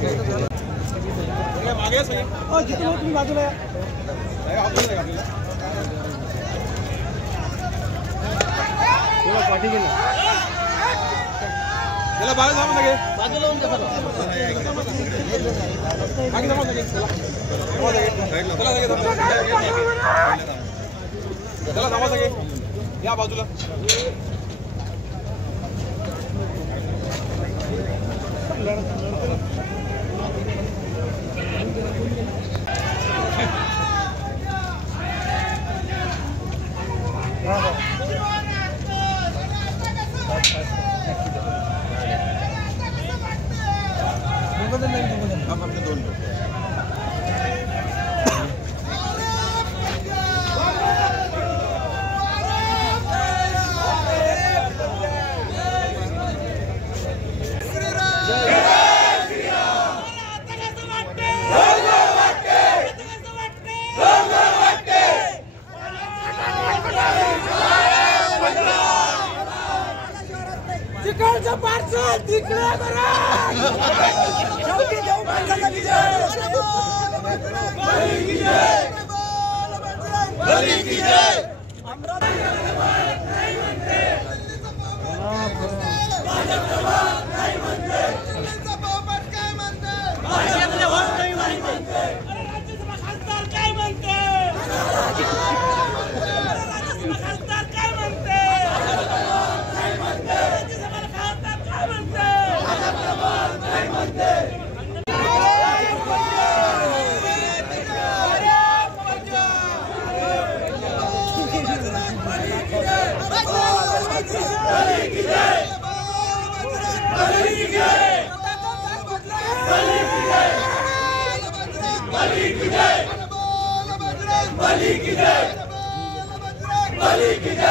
मागे सही तुम्ही बाजूला या पाठी गेला त्याला बाहेर जाऊ नये बाजूला होऊन चला मागे जाऊ नये चला जावा सगळे या बाजूला तिकडचं पार्सल तिकडे करा शेवटी देऊ माणसाचा विजय बली की जय बली की जय नाही म्हणते नाही म्हणते काय म्हणते भाजपने होत नाही म्हणते राज्यसभा खासदार काय म्हणते राज्यसभा खासदार काय म्हणते बली की जय